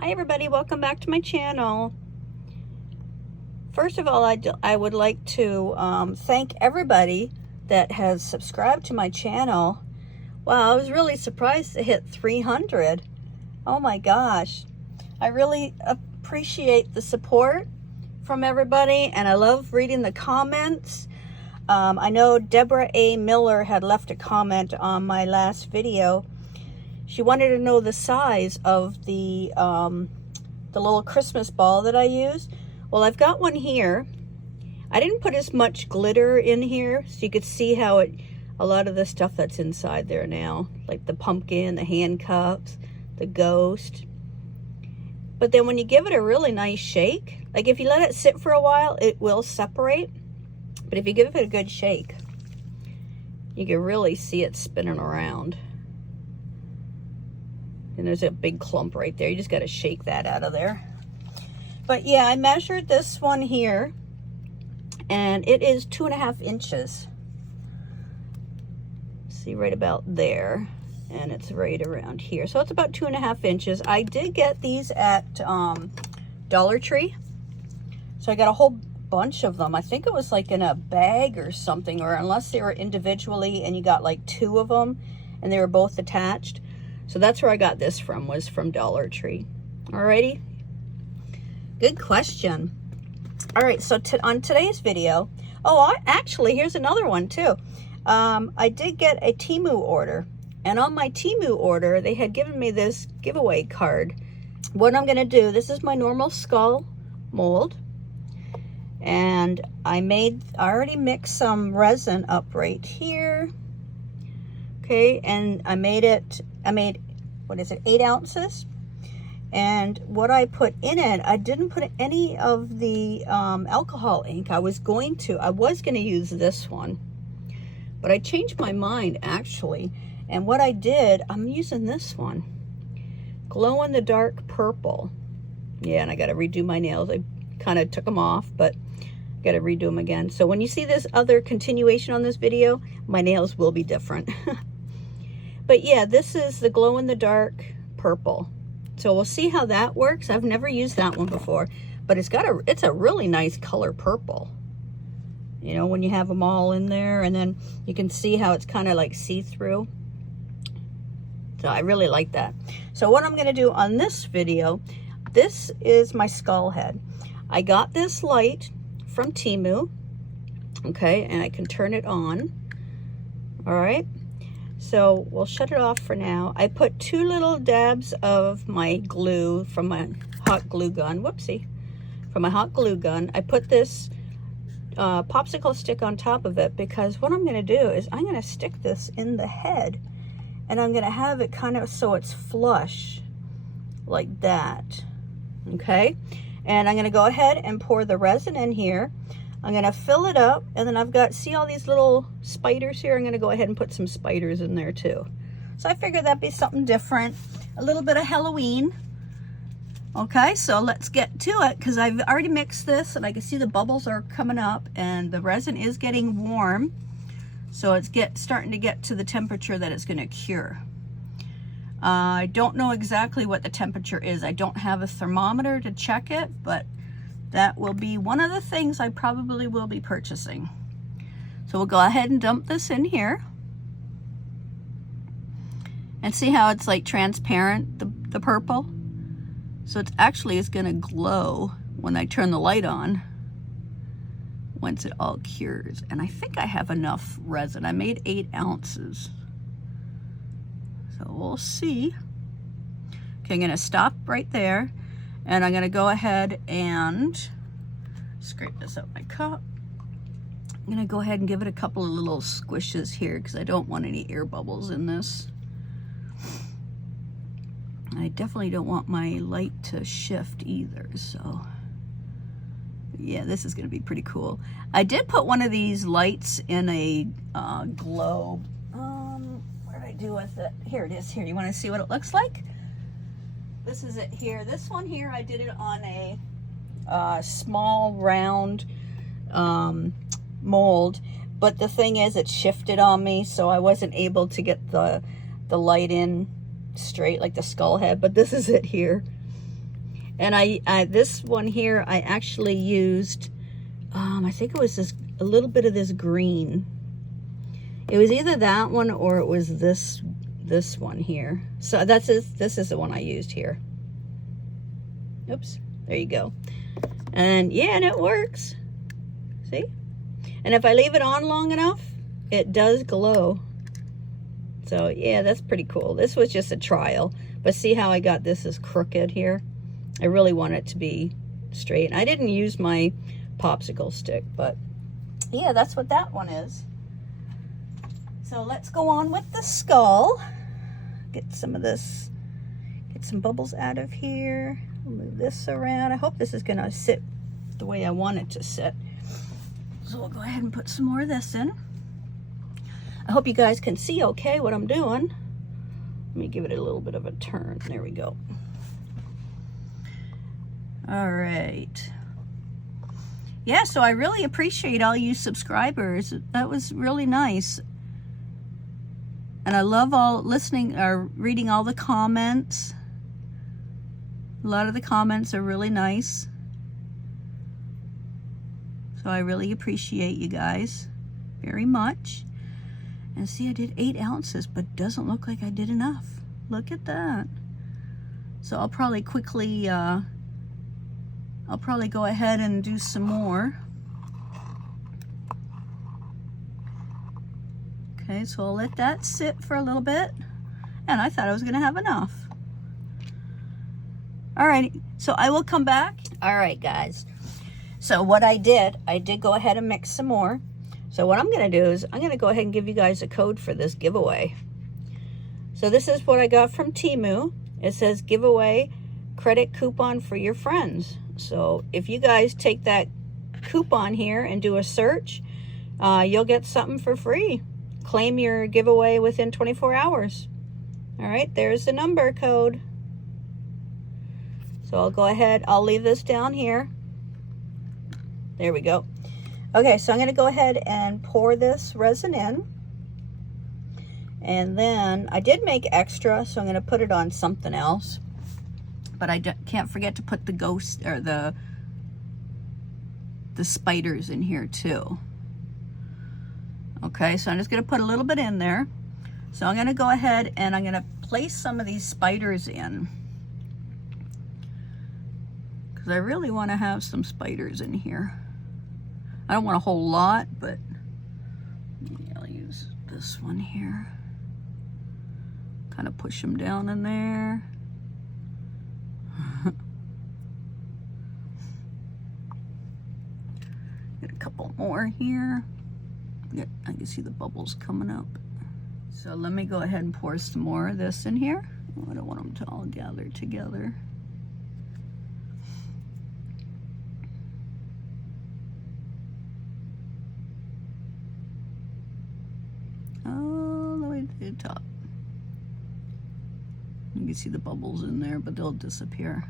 Hi everybody, welcome back to my channel. First of all, I would like to thank everybody that has subscribed to my channel. Wow, I was really surprised to hit 300. Oh my gosh. I really appreciate the support from everybody, and I love reading the comments. I know Deborah A. Miller had left a comment on my last video. She wanted to know the size of the little Christmas ball that I use. Well, I've got one here. I didn't put as much glitter in here, so you could see how a lot of the stuff that's inside there now, like the pumpkin, the handcuffs, the ghost. But then when you give it a really nice shake, like if you let it sit for a while, it will separate. But if you give it a good shake, you can really see it spinning around. And there's a big clump right there. You just got to shake that out of there. But yeah, I measured this one here, and it is 2.5 inches. See, right about there. And it's right around here. So it's about 2.5 inches. I did get these at Dollar Tree. So I got a whole bunch of them. I think it was like in a bag or something, or unless they were individually and you got like 2 of them and they were both attached. So that's where I got this from, was from Dollar Tree. Alrighty. Good question. All right, so on today's video, actually, here's another one too. I did get a Temu order, and on my Temu order, they had given me this giveaway card. What I'm gonna do, this is my normal skull mold, and I already mixed some resin up right here. Okay, and I made, what is it, 8 ounces? And what I put in it, I didn't put any of the alcohol ink. I was going to use this one, but I changed my mind actually. And what I did, I'm using this one, glow in the dark purple. Yeah, and I got to redo my nails. I kind of took them off, but I got to redo them again. So when you see this other continuation on this video, my nails will be different. But yeah, this is the glow in the dark purple. So we'll see how that works. I've never used that one before, but it's a really nice color purple. You know, when you have them all in there, and then you can see how it's kind of like see-through. So I really like that. So what I'm gonna do on this video, this is my skull head. I got this light from Temu, okay, and I can turn it on. All right. So we'll shut it off for now. I put 2 little dabs of my glue from my hot glue gun. Whoopsie. From my hot glue gun. I put this popsicle stick on top of it, because what I'm going to do is I'm going to stick this in the head, and I'm going to have it kind of so it's flush like that. Okay. And I'm going to go ahead and pour the resin in here. I'm going to fill it up, and then see all these little spiders here? I'm going to go ahead and put some spiders in there too. So I figured that'd be something different, a little bit of Halloween. Okay, so let's get to it, because I've already mixed this, and I can see the bubbles are coming up, and the resin is getting warm. So it's starting to get to the temperature that it's going to cure. I don't know exactly what the temperature is. I don't have a thermometer to check it, but that will be one of the things I probably will be purchasing. So we'll go ahead and dump this in here. And see how it's like transparent, the purple? So it's actually is gonna glow when I turn the light on, once it all cures. And I think I have enough resin. I made 8 ounces. So we'll see. Okay, I'm gonna stop right there. And I'm gonna go ahead and scrape this out my cup. I'm gonna go ahead and give it a couple of little squishes here, because I don't want any air bubbles in this. I definitely don't want my light to shift either, so yeah, this is gonna be pretty cool. I did put one of these lights in a globe. What did I do with it? Here it is. Here, you wanna see what it looks like? This is it here. This one here, I did it on a small round mold, but the thing is, it shifted on me, so I wasn't able to get the light in straight like the skull head. But this is it here. And I this one here, I actually used, I think it was a little bit of this green. It was either that one or it was this one here. So this is the one I used here. Oops, there you go. And yeah, and it works. See? And if I leave it on long enough, it does glow. So yeah, that's pretty cool. This was just a trial, but see how I got this as crooked here? I really want it to be straight. I didn't use my popsicle stick, but yeah, that's what that one is. So let's go on with the skull. Get some of this, get some bubbles out of here. I'll move this around. I hope this is gonna sit the way I want it to sit. So we'll go ahead and put some more of this in. I hope you guys can see okay what I'm doing. Let me give it a little bit of a turn. There we go. All right. Yeah, so I really appreciate all you subscribers. That was really nice. And I love all listening or reading all the comments. A lot of the comments are really nice. So I really appreciate you guys very much. And see, I did 8 ounces, but doesn't look like I did enough. Look at that. So I'll probably quickly, I'll probably go ahead and do some more. Okay, so I'll let that sit for a little bit. And I thought I was gonna have enough. All right, so I will come back. All right, guys. So what I did go ahead and mix some more. So what I'm gonna do is I'm gonna go ahead and give you guys a code for this giveaway. So this is what I got from Temu. It says giveaway credit coupon for your friends. So if you guys take that coupon here and do a search, you'll get something for free. Claim your giveaway within 24 hours. All right, there's the number code. So I'll go ahead, I'll leave this down here. There we go. Okay, so I'm gonna go ahead and pour this resin in. And then I did make extra, so I'm gonna put it on something else. But I can't forget to put the ghost or the spiders in here too. Okay, so I'm just gonna put a little bit in there. So I'm gonna go ahead and I'm gonna place some of these spiders in. Because I really wanna have some spiders in here. I don't want a whole lot, but I'll use this one here. Kind of push them down in there. Get a couple more here. I can see the bubbles coming up. So let me go ahead and pour some more of this in here. I don't want them to all gather together. All the way to the top. You can see the bubbles in there, but they'll disappear.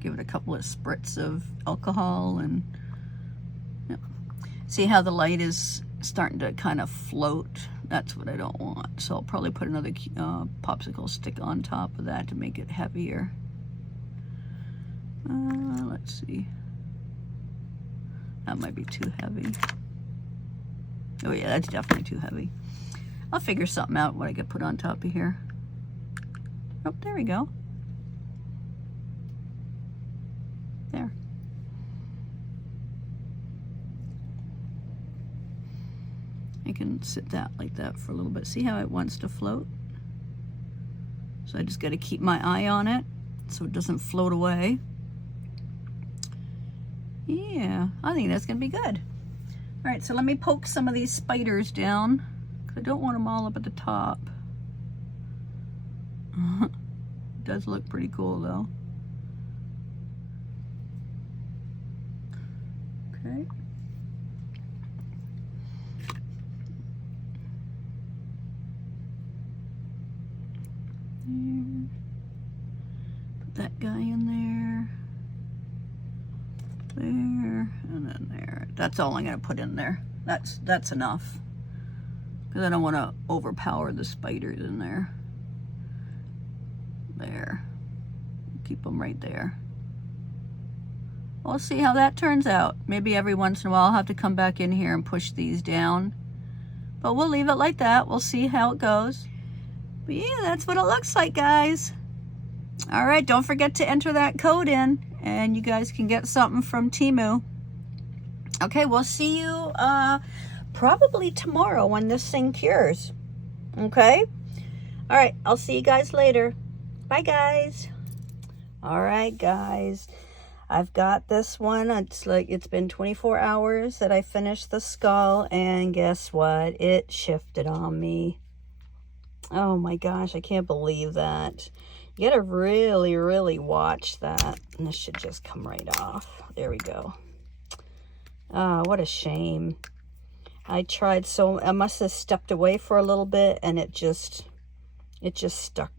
Give it a couple of spritz of alcohol and yep. See how the light is starting to kind of float? That's what I don't want. So I'll probably put another popsicle stick on top of that to make it heavier. Let's see. That might be too heavy. Oh yeah, that's definitely too heavy. I'll figure something out what I could put on top of here. Oh, there we go. There. I can sit that like that for a little bit. See how it wants to float? So I just got to keep my eye on it so it doesn't float away. Yeah, I think that's going to be good. All right, so let me poke some of these spiders down because I don't want them all up at the top. It does look pretty cool though. Okay. There. Put that guy in there. There, and then there. That's all I'm gonna put in there. That's enough. Because I don't want to overpower the spiders in there. There. Keep them right there. we'll see how that turns out. Maybe every once in a while I'll have to come back in here and push these down. But we'll leave it like that. We'll see how it goes. But yeah, that's what it looks like, guys. All right, don't forget to enter that code in, and you guys can get something from Temu. Okay, we'll see you probably tomorrow when this thing cures. Okay? All right, I'll see you guys later. Bye, guys. All right, guys. I've got this one. It's been 24 hours that I finished the skull, and guess what? It shifted on me. Oh my gosh, I can't believe that. You gotta really, really watch that. And this should just come right off. There we go. Oh, what a shame. I tried I must have stepped away for a little bit, and it just stuck.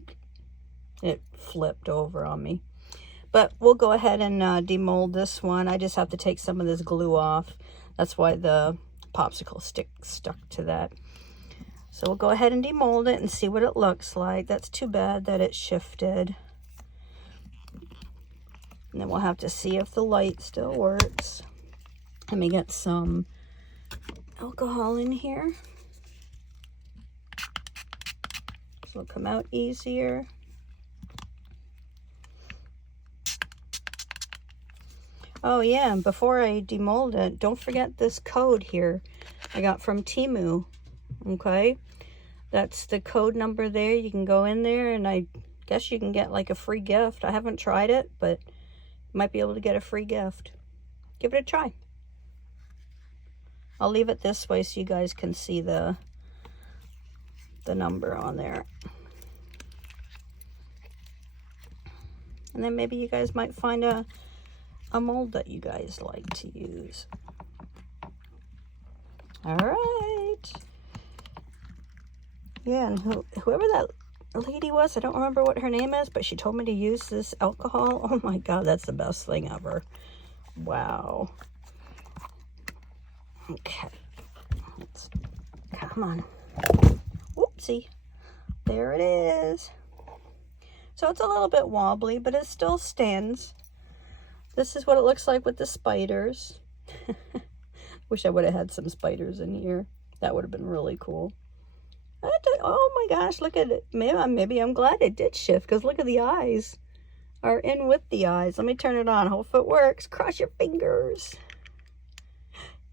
It flipped over on me. But we'll go ahead and demold this one. I just have to take some of this glue off. That's why the popsicle stick stuck to that. So we'll go ahead and demold it and see what it looks like. That's too bad that it shifted. And then we'll have to see if the light still works. Let me get some alcohol in here. So it'll come out easier. Oh yeah, and before I demold it, don't forget this code here I got from Temu. Okay, that's the code number there. You can go in there, and I guess you can get like a free gift. I haven't tried it, but you might be able to get a free gift. Give it a try. I'll leave it this way so you guys can see the number on there. And then maybe you guys might find a mold that you guys like to use. All right. Yeah, and whoever that lady was, I don't remember what her name is, but she told me to use this alcohol. Oh my God, that's the best thing ever. Wow. Okay. Come on. Whoopsie. There it is. So it's a little bit wobbly, but it still stands. This is what it looks like with the spiders. Wish I would have had some spiders in here. That would have been really cool. Oh my gosh, look at it. Maybe I'm glad it did shift, because look at the eyes are in with the eyes. Let me turn it on. Hope it works. Cross your fingers.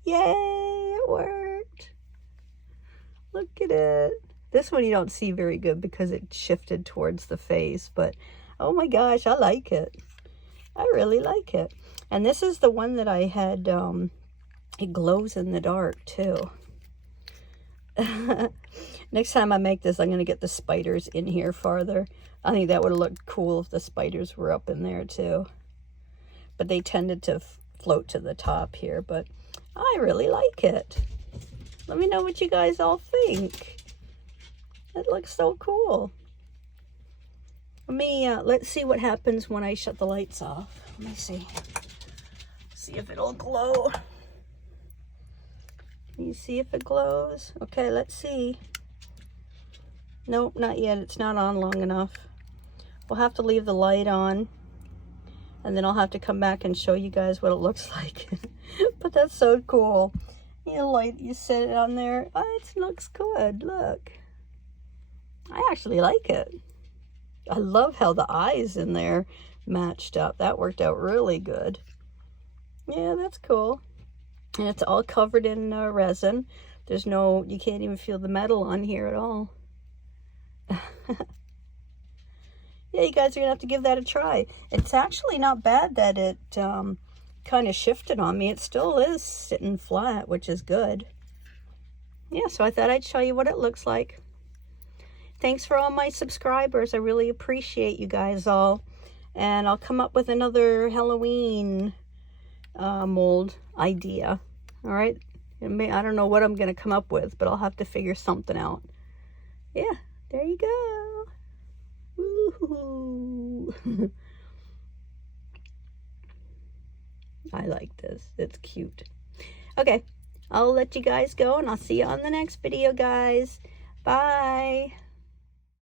Yay, it worked. Look at it. This one you don't see very good because it shifted towards the face, but oh my gosh, I like it. I really like it. And this is the one that I had, it glows in the dark too. Next time I make this, I'm going to get the spiders in here farther. I think that would have looked cool if the spiders were up in there too. But they tended to float to the top here, but I really like it. Let me know what you guys all think. It looks so cool. Let's see what happens when I shut the lights off. Let me see. See if it'll glow. Can you see if it glows? Okay, let's see. Nope, not yet. It's not on long enough. We'll have to leave the light on, and then I'll have to come back and show you guys what it looks like. But that's so cool. You set it on there. Oh, it looks good. Look. I actually like it. I love how the eyes in there matched up. That worked out really good. Yeah, that's cool. And it's all covered in resin. There's you can't even feel the metal on here at all. Yeah, you guys are going to have to give that a try. It's actually not bad that it kind of shifted on me. It still is sitting flat, which is good. Yeah, so I thought I'd show you what it looks like. Thanks for all my subscribers. I really appreciate you guys all. And I'll come up with another Halloween mold idea. All right? I don't know what I'm going to come up with, but I'll have to figure something out. Yeah, there you go. Woohoo. I like this. It's cute. Okay, I'll let you guys go, and I'll see you on the next video, guys. Bye.